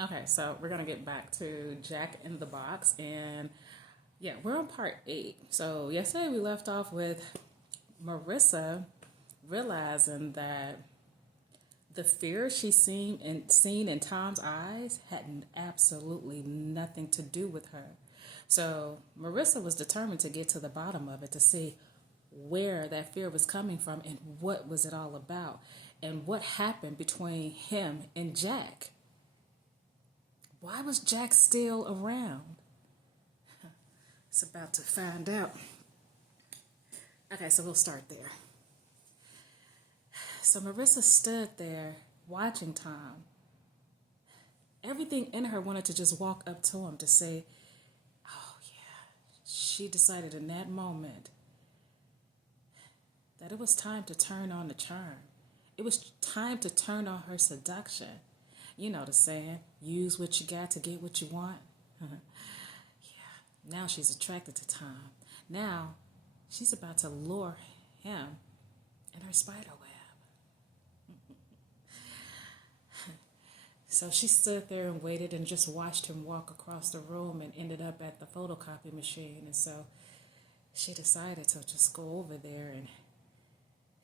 Okay, so we're gonna get back to Jack in the Box, and yeah, we're on part 8. So yesterday we left off with Marissa realizing that the fear she seen in Tom's eyes had absolutely nothing to do with her. So Marissa was determined to get to the bottom of it to see where that fear was coming from and what was it all about and what happened between him and Jack. Why was Jack still around? It's about to find out. Okay, so we'll start there. So Marissa stood there watching Tom. Everything in her wanted to just walk up to him to say, oh, yeah. She decided in that moment that it was time to turn on the charm. It was time to turn on her seduction. You know the saying, use what you got to get what you want. Now she's attracted to Tom. Now she's about to lure him in her spider web. So she stood there and waited and just watched him walk across the room and ended up at the photocopy machine. And so she decided to just go over there and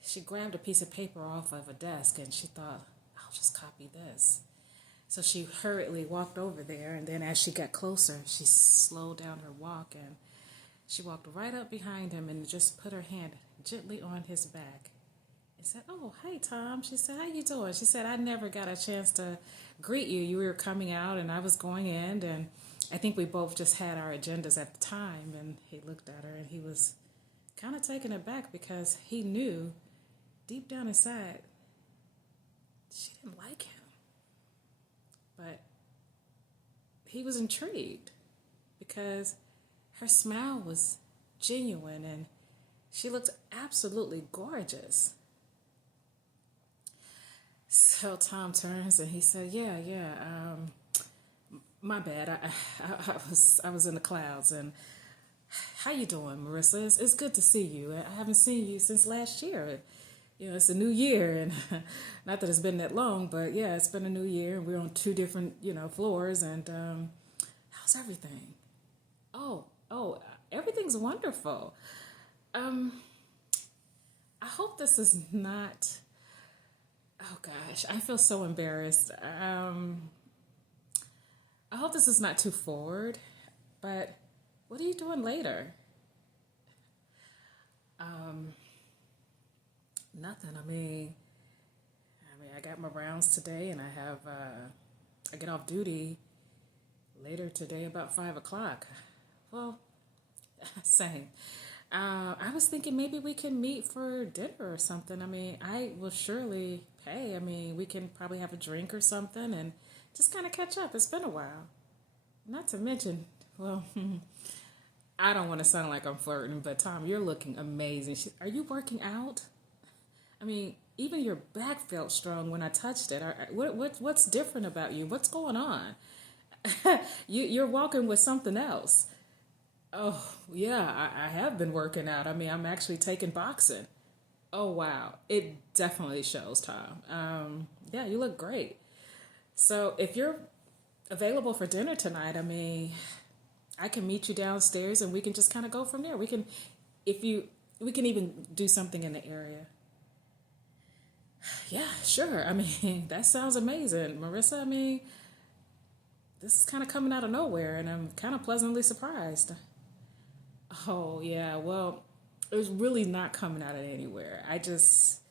she grabbed a piece of paper off of a desk and she thought, I'll just copy this. So she hurriedly walked over there, and then as she got closer, she slowed down her walk and she walked right up behind him and just put her hand gently on his back and said, "Oh, hey, Tom." She said, "How you doing?" She said, "I never got a chance to greet you. You were coming out and I was going in, and I think we both just had our agendas at the time." And he looked at her and he was kind of taken aback because he knew deep down inside she didn't like him. But he was intrigued because her smile was genuine and she looked absolutely gorgeous. So Tom turns and he said, "Yeah, my bad. I was in the clouds. And how you doing, Marissa? It's good to see you. I haven't seen you since last year. It's a new year, and not that it's been that long, but yeah, it's been a new year, and we're on two different floors. And how's everything? Oh, everything's wonderful. Um, I hope this is not. Oh gosh, I feel so embarrassed. I hope this is not too forward, but what are you doing later? Um, Nothing. I got my rounds today, and I get off duty later today about 5 o'clock. Well, same. I was thinking maybe we can meet for dinner or something. I will surely pay. We can probably have a drink or something and just kind of catch up. It's been a while. Not to mention, well, I don't want to sound like I'm flirting, but Tom, you're looking amazing. Are you working out? Even your back felt strong when I touched it. What's different about you? What's going on? You're walking with something else. Oh, yeah, I have been working out. I'm actually taking boxing. Oh, wow. It definitely shows, Tom. Yeah, you look great. So if you're available for dinner tonight, I can meet you downstairs and we can just kind of go from there. If you, we can even do something in the area. Yeah, sure. That sounds amazing. Marissa, this is kind of coming out of nowhere and I'm kind of pleasantly surprised. Oh, yeah. Well, it was really not coming out of anywhere. I just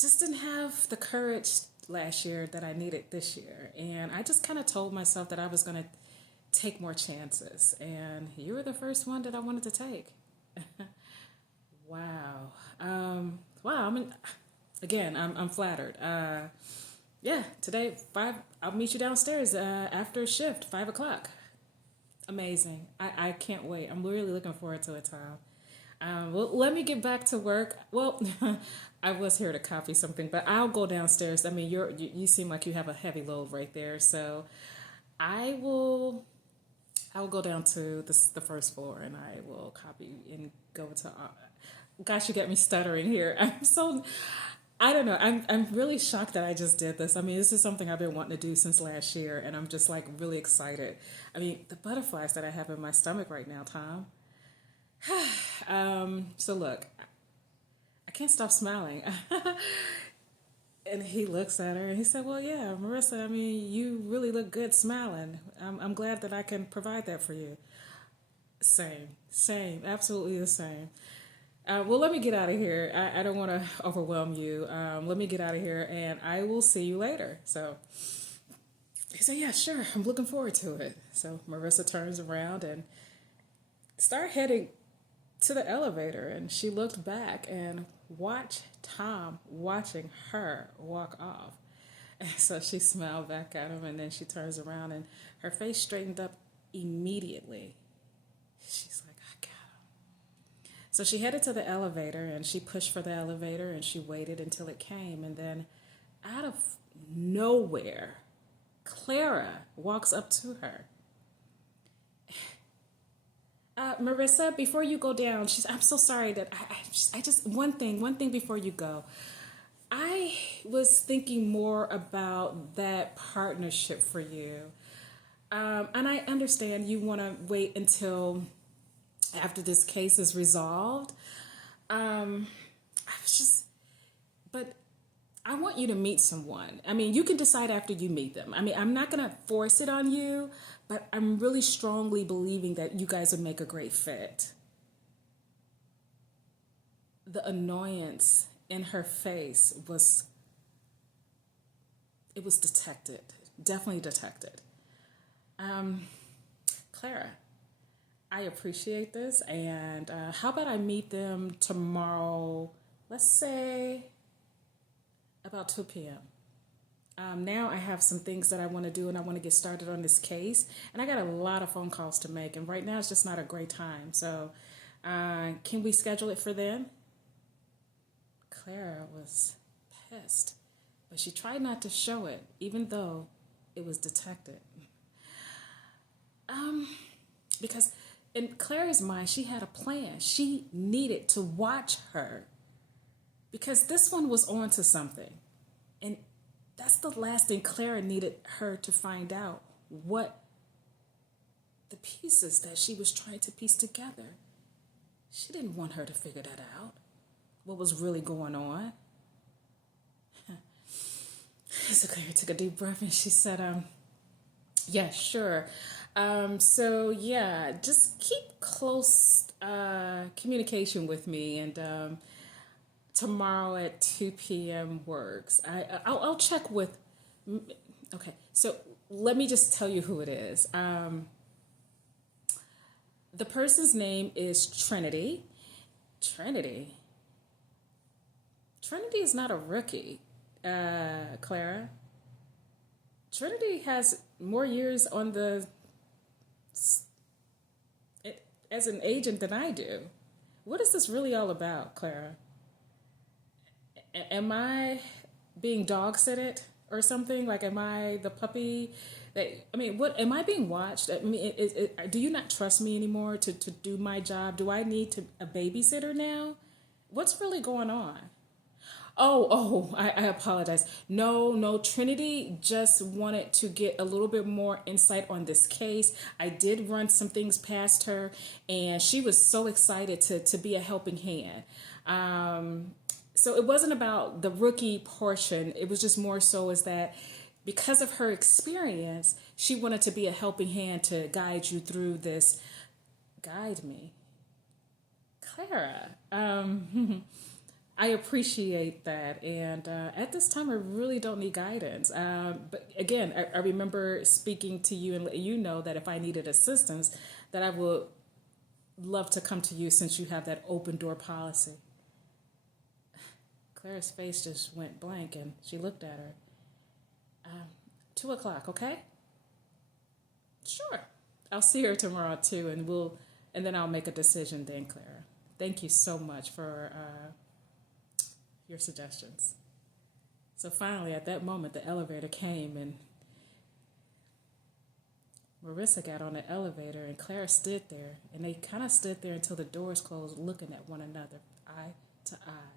didn't have the courage last year that I needed this year. And I just kind of told myself that I was going to take more chances. And you were the first one that I wanted to take. Wow. Wow. Again, I'm flattered. Yeah, today, 5, I'll meet you downstairs after shift, 5 o'clock. Amazing. I can't wait. I'm really looking forward to it, Tom. Well, let me get back to work. Well, I was here to copy something, but I'll go downstairs. You seem like you have a heavy load right there, so I will. I will go down to the first floor and I will copy and go to. Gosh, you got me stuttering here. I'm so. I don't know. I'm really shocked that I just did this. I mean, this is something I've been wanting to do since last year, and I'm just like really excited. I mean, the butterflies that I have in my stomach right now, Tom. So look, I can't stop smiling. And he looks at her and he said, "Well, yeah, Marissa, I mean, you really look good smiling. I'm glad that I can provide that for you." Same, absolutely the same. Well, let me get out of here. I don't want to overwhelm you. Let me get out of here and I will see you later. So he said, "Yeah, sure. I'm looking forward to it." So Marissa turns around and start heading to the elevator. And she looked back and watched Tom watching her walk off. And so she smiled back at him and then she turns around and her face straightened up immediately. She's like, "I got him." So she headed to the elevator and she pushed for the elevator and she waited until it came. And then out of nowhere, Clara walks up to her. Marissa, before you go down, I'm so sorry that I just, one thing before you go. I was thinking more about that partnership for you. And I understand you want to wait until after this case is resolved. I was just, but I want you to meet someone. I mean, you can decide after you meet them. I mean, I'm not going to force it on you, but I'm really strongly believing that you guys would make a great fit. The annoyance in her face it was detected, definitely detected. Clara, I appreciate this, and how about I meet them tomorrow, let's say about 2 p.m. Now I have some things that I want to do and I want to get started on this case. And I got a lot of phone calls to make. And right now it's just not a great time. So can we schedule it for then? Clara was pissed. But she tried not to show it, even though it was detected. Because in Clara's mind, she had a plan. She needed to watch her. Because this one was on to something. And that's the last thing Clara needed her to find out, what the pieces that she was trying to piece together. She didn't want her to figure that out, what was really going on. So Clara took a deep breath and she said, yeah, sure. So yeah, just keep close communication with me, and tomorrow at 2 p.m. works. I'll check with. Okay, so let me just tell you who it is. The person's name is Trinity. Trinity. Trinity is not a rookie, Clara. Trinity has more years on the as an agent than I do. What is this really all about, Clara? Am I being dog sitted or something? Like, am I the puppy? I mean, what am I being watched? I mean, do you not trust me anymore to do my job? Do I need a babysitter now? What's really going on? I apologize. No, Trinity just wanted to get a little bit more insight on this case. I did run some things past her, and she was so excited to be a helping hand. So it wasn't about the rookie portion. It was just more so as that because of her experience, she wanted to be a helping hand to guide you through this. Guide me. Clara. I appreciate that. And at this time, I really don't need guidance. But again, I remember speaking to you and let you know that if I needed assistance, that I would love to come to you since you have that open door policy. Clara's face just went blank and she looked at her. 2 o'clock, okay? Sure. I'll see her tomorrow too, and then I'll make a decision then, Clara. Thank you so much for your suggestions. So finally, at that moment, the elevator came and Marissa got on the elevator and Clara stood there, and they kind of stood there until the doors closed, looking at one another, eye to eye.